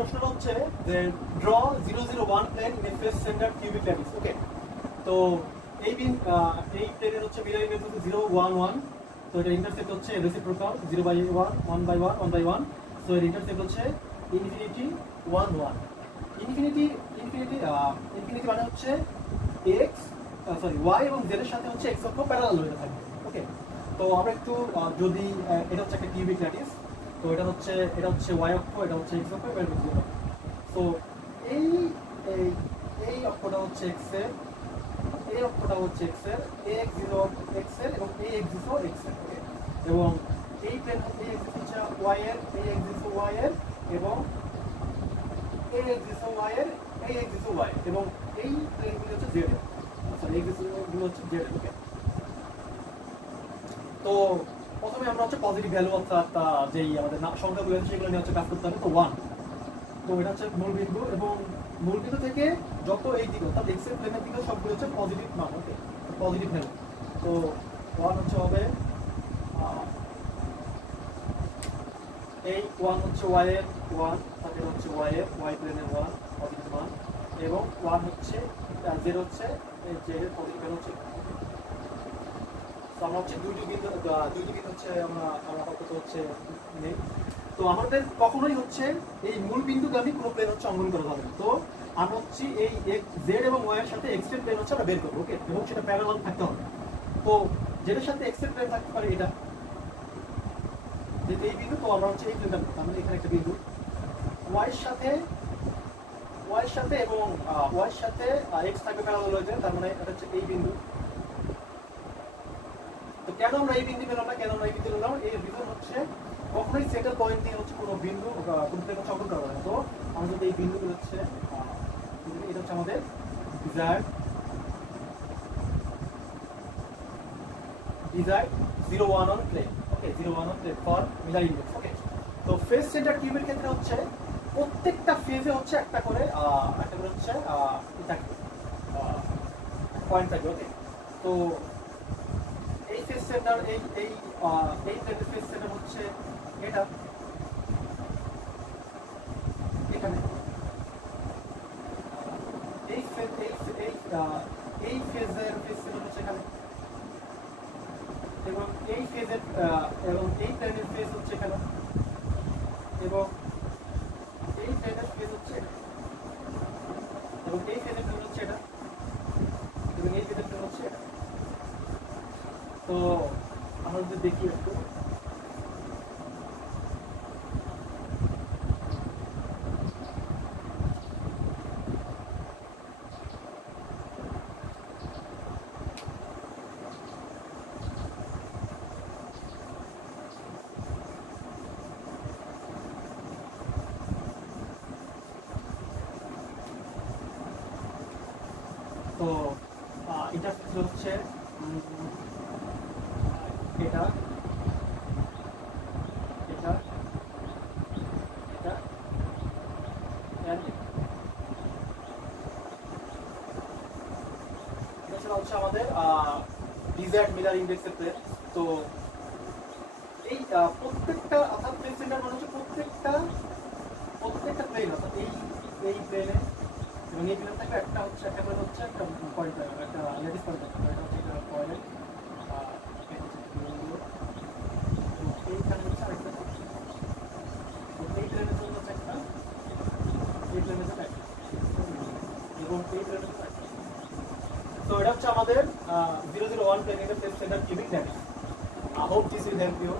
প্রশ্নটা হচ্ছে যে draw 001 plane in a face centre cubic lattice. Okay, তো এই প্লেনের হচ্ছে মিলার ইমেজ হচ্ছে 011। তো এটা ইন্টারসেপ্ট হচ্ছে রেসিপ্রোকাল 0/1 1/1 1/1। সো এর ইন্টারসেপ্ট হচ্ছে ইনফিনিটি 1 1। ইনফিনিটি ইনফিনিটি ইনফিনিটি মানে হচ্ছে x সরি y এবং z এর সাথে হচ্ছে x অক্ষ প্যারালাল হয়ে থাকবে। ওকে, তো আমরা একটু যদি এটা হচ্ছে একটা কিউবিক ল্যাটিস, তো এটা হচ্ছে y অক্ষ, এটা হচ্ছে x অক্ষ, এটা হচ্ছে z অক্ষ। তো এই এই এই অক্ষটা হচ্ছে x এর, এই অক্ষটা হচ্ছে x এর, ax0 x এর এবং ax0 x এর। ওকে, এবং এই প্লেন হচ্ছে ax হচ্ছে y এর, ax0 y এর এবং ax0 y এর, ax0 y এবং এই প্লেনগুলো হচ্ছে z এর, সরি ax0 গুলো হচ্ছে z এর। ওকে, তো প্রথমে আমরা হচ্ছে পজিটিভ ভ্যালু অর্থাৎ যেই আমাদের সংখ্যাগুলো আছে সেগুলো নিয়ে হচ্ছে কাজ করতে হবে। তো 1, তো এটা হচ্ছে মূল বিন্দু এবং মূল বিন্দু থেকে যত এই দিকে অর্থাৎ x এর প্লেনের দিকে সবগুলো হচ্ছে পজিটিভ মান। ওকে, পজিটিভ ভ্যালু। তো 1 হচ্ছে হবে এই 1 হচ্ছে y এর 1, তারপরে হচ্ছে y এর y প্লেনের 1 পজিটিভ মান এবং 1 হচ্ছে 0 হচ্ছে এই z এর পজিটিভ ভ্যালু হচ্ছে। তো আমরা হচ্ছে দুইটি বিন্দু হচ্ছে আমরা আপাতত হচ্ছে নেই। তো আমাদের কখনোই হচ্ছে এই মূল বিন্দুগামী কোনো প্লেন হচ্ছে অঙ্কন করা যাবে না। তো আমরা হচ্ছে এই z এবং y এর সাথে x এর প্লেন হচ্ছে আমরা বের করব। ওকে, এবং সেটা প্যারালাল থাকতে হবে। তো z এর সাথে x এর প্লেন থাকতে পারে এটা, যে এই বিন্দু, তো আমরা হচ্ছে এই প্লেনটা করতে আমরা এখানে একটা বিন্দু y এর সাথে এবং y এর সাথে x থাকবে প্যারালাল হয়ে যায়, তার মানে এটা হচ্ছে এই বিন্দু। তো কেন আমরা এই বিন্দু পেলাম না, কেন আমরা এই বিন্দু পেলাম, এই রিজন হচ্ছে কখনোই সেটেল পয়েন্ট দিয়ে হচ্ছে কোনো বিন্দু কোনো প্লেন হচ্ছে অঙ্কন করা যায় না। তো আমরা যদি এই বিন্দুগুলো হচ্ছে এটা হচ্ছে আমাদের desire 011 plane. Okay, 011 plane for Miller index. Okay, তো ফেস সেন্টার কিউবের ক্ষেত্রে হচ্ছে প্রত্যেকটা ফেজে হচ্ছে একটা করে হচ্ছে পয়েন্ট থাকবে। ওকে, তো এই ফেস সেন্টার এই প্লেনের ফেস সেন্টার হচ্ছে এটা এখানে, এই ফেজের ফেস সেন্টার হচ্ছে এখানে এবং এই ফেজের এবং এই প্লেনের ফেজ হচ্ছে এখানে এবং এই প্লেনের ফেজ হচ্ছে এটা এবং এই ফেজের প্লেন হচ্ছে এটা এবং এই ফেজের প্লেন হচ্ছে এটা। তো আমরা যদি দেখি একটু, তো ইন্টারফেস হচ্ছে এটা এটা এটা এটা হচ্ছে আমাদের ডিজায়ার্ড মিলার ইন্ডেক্সের প্লেন। তো এই প্রত্যেকটা অর্থাৎ প্লেন সেন্টার মানে হচ্ছে প্রত্যেকটা প্লেন অর্থাৎ এই প্লেনে এবং এই প্লেন থেকে একটা হচ্ছে একটা করে হচ্ছে একটা পয়েন্ট একটা ল্যাটিস পয়েন্ট থাকবে, এটা হচ্ছে একটা পয়েন্ট এইখানে হচ্ছে আরেকটা, এই প্লেনের জন্য হচ্ছে একটা, এই প্লেনের জন্য একটা এবং এই প্লেনের জন্য একটা। তো এটা হচ্ছে আমাদের 001 প্লেনের face centre cubic lattice. I hope this will help you.